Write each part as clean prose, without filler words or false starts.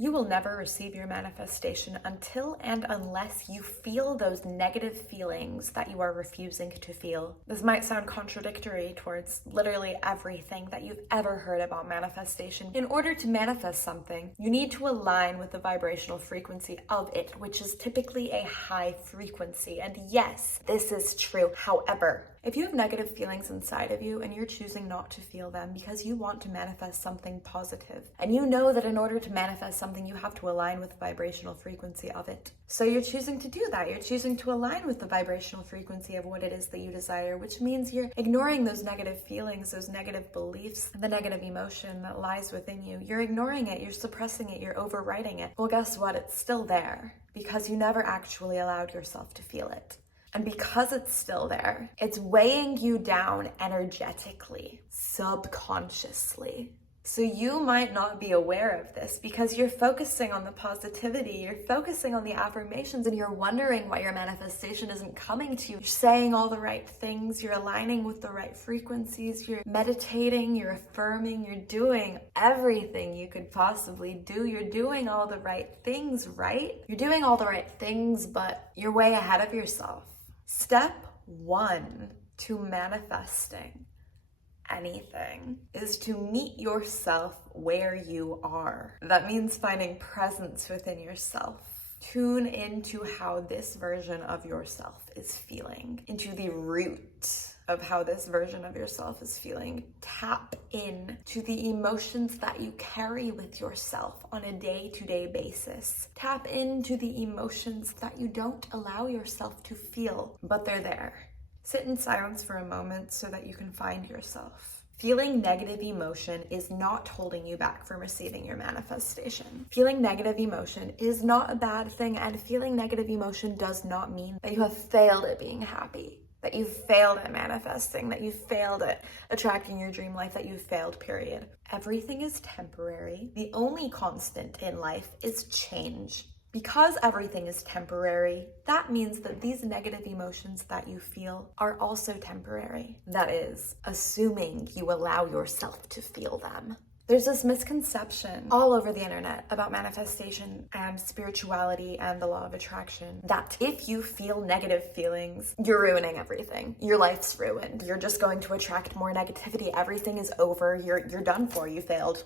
You will never receive your manifestation until and unless you feel those negative feelings that you are refusing to feel. This might sound contradictory towards literally everything that you've ever heard about manifestation. In order to manifest something, you need to align with the vibrational frequency of it, which is typically a high frequency. And yes, this is true. However, if you have negative feelings inside of you and you're choosing not to feel them because you want to manifest something positive, and you know that in order to manifest something, you have to align with the vibrational frequency of it. So you're choosing to do that. You're choosing to align with the vibrational frequency of what it is that you desire, which means you're ignoring those negative feelings, those negative beliefs, the negative emotion that lies within you. You're ignoring it, you're suppressing it, you're overriding it. Well, guess what? It's still there because you never actually allowed yourself to feel it. And because it's still there, it's weighing you down energetically, subconsciously. So you might not be aware of this because you're focusing on the positivity, you're focusing on the affirmations, and you're wondering why your manifestation isn't coming to you. You're saying all the right things, you're aligning with the right frequencies, you're meditating, you're affirming, you're doing everything you could possibly do. You're doing all the right things, right? You're doing all the right things, but you're way ahead of yourself. Step 1 to manifesting anything is to meet yourself where you are. That means finding presence within yourself. Tune into how this version of yourself is feeling, into the root of how this version of yourself is feeling. Tap in to the emotions that you carry with yourself on a day-to-day basis. Tap into the emotions that you don't allow yourself to feel, but they're there. Sit in silence for a moment so that you can find yourself. Feeling negative emotion is not holding you back from receiving your manifestation. Feeling negative emotion is not a bad thing, and feeling negative emotion does not mean that you have failed at being happy, that you've failed at manifesting, that you've failed at attracting your dream life, that you've failed, period. Everything is temporary. The only constant in life is change. Because everything is temporary, that means that these negative emotions that you feel are also temporary. That is, assuming you allow yourself to feel them. There's this misconception all over the internet about manifestation and spirituality and the law of attraction that if you feel negative feelings, you're ruining everything. Your life's ruined. You're just going to attract more negativity. Everything is over. You're done for. You failed.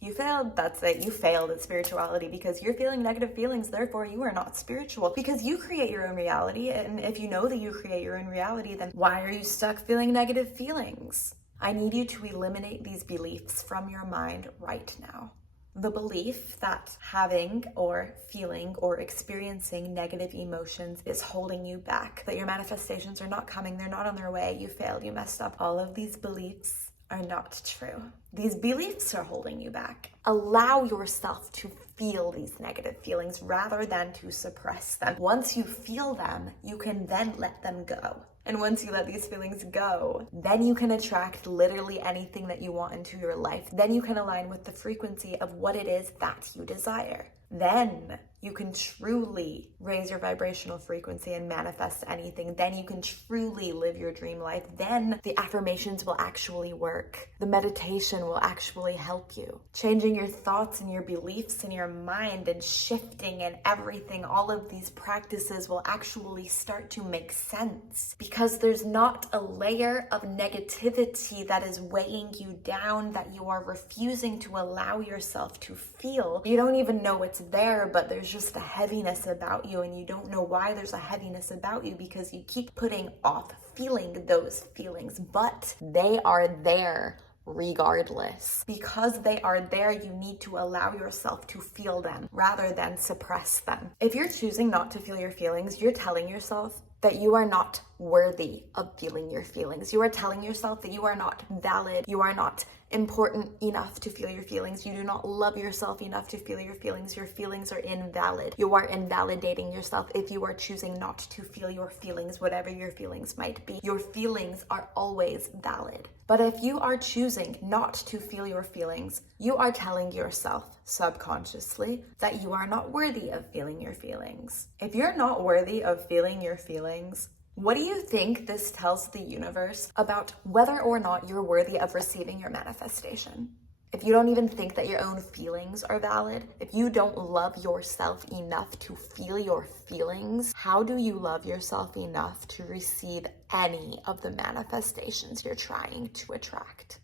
You failed, that's it. You failed at spirituality because you're feeling negative feelings, therefore you are not spiritual. Because you create your own reality, and if you know that you create your own reality, then why are you stuck feeling negative feelings? I need you to eliminate these beliefs from your mind right now. The belief that having or feeling or experiencing negative emotions is holding you back, that your manifestations are not coming, they're not on their way, you failed, you messed up. All of these beliefs are not true. These beliefs are holding you back. Allow yourself to feel these negative feelings rather than to suppress them. Once you feel them, you can then let them go. And once you let these feelings go, then you can attract literally anything that you want into your life. Then you can align with the frequency of what it is that you desire. Then you can truly raise your vibrational frequency and manifest anything. Then you can truly live your dream life. Then the affirmations will actually work. The meditation will actually help you. Changing your thoughts and your beliefs in your mind and shifting and everything, all of these practices will actually start to make sense because there's not a layer of negativity that is weighing you down, that you are refusing to allow yourself to feel. You don't even know it's there, but there's just a heaviness about you, and you don't know why there's a heaviness about you because you keep putting off feeling those feelings, but they are there regardless. Because they are there, you need to allow yourself to feel them rather than suppress them. If you're choosing not to feel your feelings, you're telling yourself that you are not worthy of feeling your feelings. You are telling yourself that you are not valid. You are not important enough to feel your feelings. You do not love yourself enough to feel your feelings. Your feelings are invalid. You are invalidating yourself if you are choosing not to feel your feelings, whatever your feelings might be. Your feelings are always valid. But if you are choosing not to feel your feelings, you are telling yourself subconsciously that you are not worthy of feeling your feelings. If you're not worthy of feeling your feelings, what do you think this tells the universe about whether or not you're worthy of receiving your manifestation? if you don't even think that your own feelings are valid, if you don't love yourself enough to feel your feelings, how do you love yourself enough to receive any of the manifestations you're trying to attract?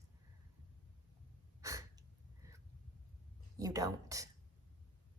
You don't.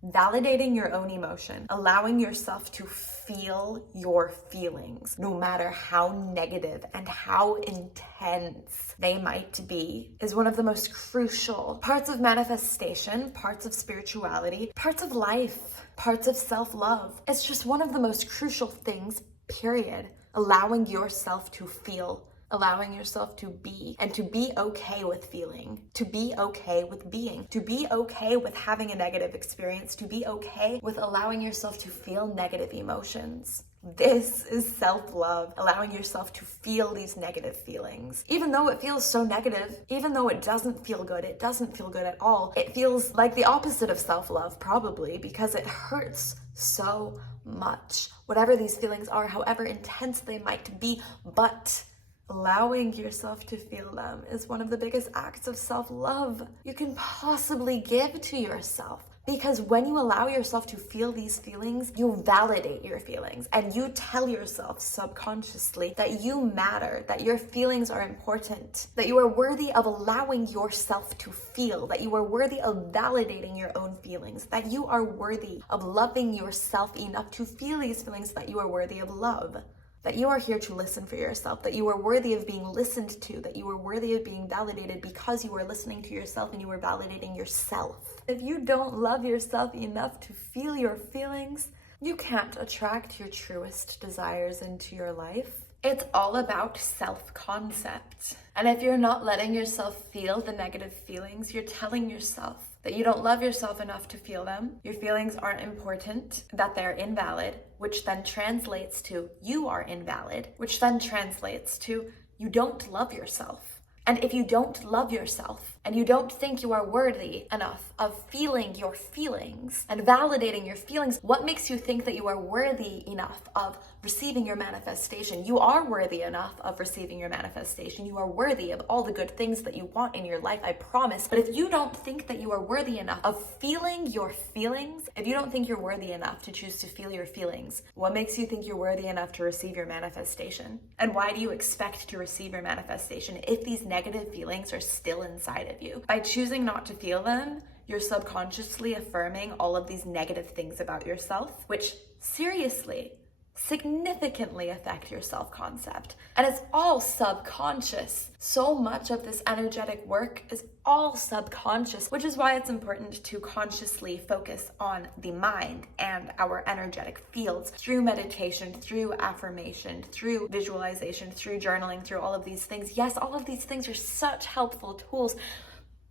Validating your own emotion, allowing yourself to feel your feelings, no matter how negative and how intense they might be, is one of the most crucial parts of manifestation, parts of spirituality, parts of life, parts of self-love. It's just one of the most crucial things, period. Allowing yourself to feel, allowing yourself to be, and to be okay with feeling, to be okay with being, to be okay with having a negative experience, to be okay with allowing yourself to feel negative emotions. This is self-love, allowing yourself to feel these negative feelings. Even though it feels so negative, even though it doesn't feel good, it doesn't feel good at all. It feels like the opposite of self-love, probably, because it hurts so much. Whatever these feelings are, however intense they might be, but allowing yourself to feel them is one of the biggest acts of self-love you can possibly give to yourself. Because when you allow yourself to feel these feelings, you validate your feelings and you tell yourself subconsciously that you matter, that your feelings are important, that you are worthy of allowing yourself to feel, that you are worthy of validating your own feelings, that you are worthy of loving yourself enough to feel these feelings, that you are worthy of love. That you are here to listen for yourself, that you are worthy of being listened to, that you are worthy of being validated because you are listening to yourself and you are validating yourself. If you don't love yourself enough to feel your feelings, you can't attract your truest desires into your life. It's all about self-concept. And if you're not letting yourself feel the negative feelings, you're telling yourself that you don't love yourself enough to feel them, your feelings aren't important, that they're invalid, which then translates to you are invalid, which then translates to you don't love yourself. And if you don't love yourself and you don't think you are worthy enough of feeling your feelings and validating your feelings, what makes you think that you are worthy enough of receiving your manifestation? You are worthy enough of receiving your manifestation. You are worthy of all the good things that you want in your life, I promise. But if you don't think that you are worthy enough of feeling your feelings, if you don't think you're worthy enough to choose to feel your feelings, what makes you think you're worthy enough to receive your manifestation? And why do you expect to receive your manifestation if these negative feelings are still inside of you? By choosing not to feel them, you're subconsciously affirming all of these negative things about yourself, which seriously, significantly affect your self-concept. And it's all subconscious. So much of this energetic work is all subconscious, which is why it's important to consciously focus on the mind and our energetic fields through meditation, through affirmation, through visualization, through journaling, through all of these things. Yes, all of these things are such helpful tools.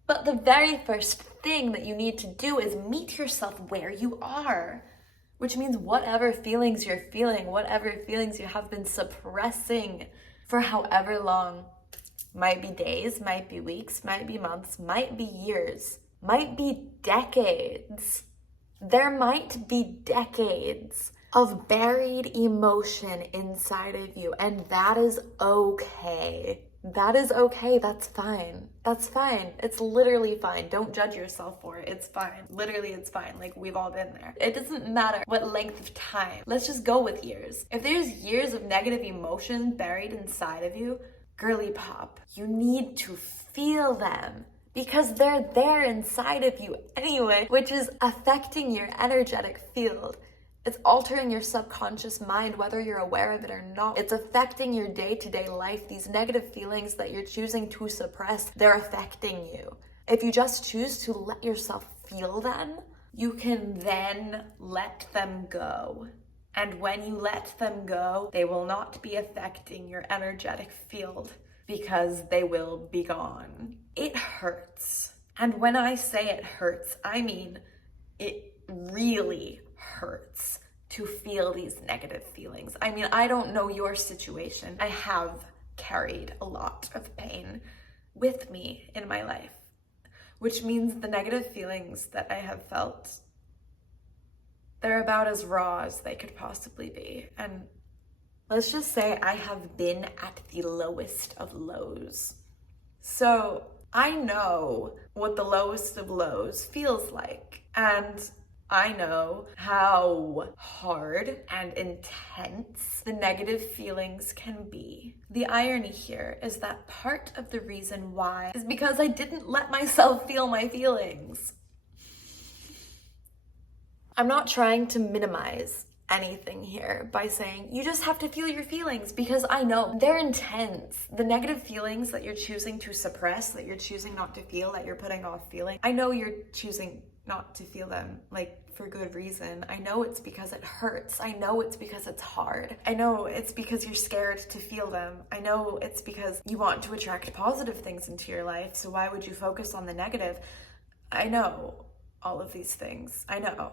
But the very first thing that you need to do is meet yourself where you are. Which means whatever feelings you're feeling, whatever feelings you have been suppressing for however long, might be days, might be weeks, might be months, might be years, might be decades. There might be decades of buried emotion inside of you, and that is okay. That is okay. That's fine. That's fine. It's literally fine. Don't judge yourself for it. It's fine. Literally, it's fine. Like, we've all been there. It doesn't matter what length of time. Let's just go with years. If there's years of negative emotion buried inside of you, girly pop, you need to feel them because they're there inside of you anyway, which is affecting your energetic field. It's altering your subconscious mind, whether you're aware of it or not. It's affecting your day-to-day life. These negative feelings that you're choosing to suppress, they're affecting you. If you just choose to let yourself feel them, you can then let them go. And when you let them go, they will not be affecting your energetic field because they will be gone. It hurts. And when I say it hurts, I mean it really hurts to feel these negative feelings. I mean, I don't know your situation. I have carried a lot of pain with me in my life, which means the negative feelings that I have felt, they're about as raw as they could possibly be. And let's just say I have been at the lowest of lows. So I know what the lowest of lows feels like. And I know how hard and intense the negative feelings can be. The irony here is that part of the reason why is because I didn't let myself feel my feelings. I'm not trying to minimize anything here by saying you just have to feel your feelings, because I know they're intense. The negative feelings that you're choosing to suppress, that you're choosing not to feel, that you're putting off feeling, I know you're choosing not to feel them, like, for good reason. I know it's because it hurts. I know it's because it's hard. I know it's because you're scared to feel them. I know it's because you want to attract positive things into your life, so why would you focus on the negative? I know all of these things. I know.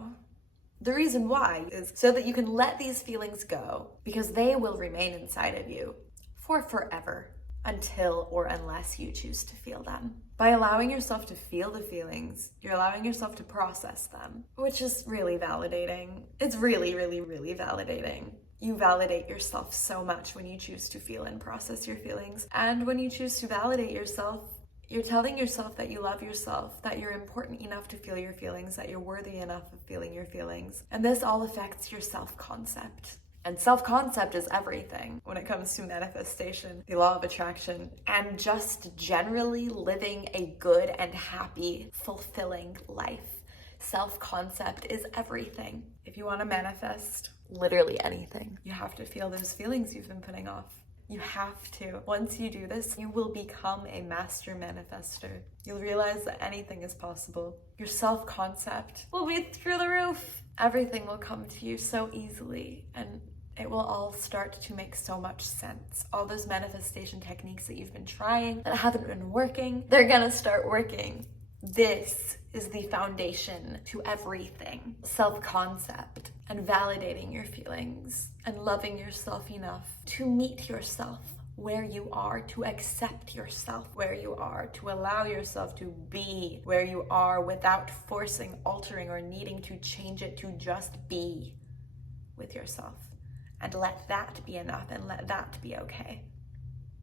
The reason why is so that you can let these feelings go, because they will remain inside of you for forever, until or unless you choose to feel them. By allowing yourself to feel the feelings, you're allowing yourself to process them, which is really validating. It's really, really, really validating. You validate yourself so much when you choose to feel and process your feelings. And when you choose to validate yourself, you're telling yourself that you love yourself, that you're important enough to feel your feelings, that you're worthy enough of feeling your feelings. And this all affects your self-concept. And self-concept is everything when it comes to manifestation, the law of attraction, and just generally living a good and happy, fulfilling life. Self-concept is everything. If you want to manifest literally anything, you have to feel those feelings you've been putting off. You have to. Once you do this, you will become a master manifester. You'll realize that anything is possible. Your self-concept will be through the roof. Everything will come to you so easily, and it will all start to make so much sense. All those manifestation techniques that you've been trying that haven't been working, they're gonna start working. This is the foundation to everything. Self-concept and validating your feelings and loving yourself enough to meet yourself where you are, to accept yourself where you are, to allow yourself to be where you are without forcing, altering, or needing to change it, to just be with yourself. And let that be enough, and let that be okay.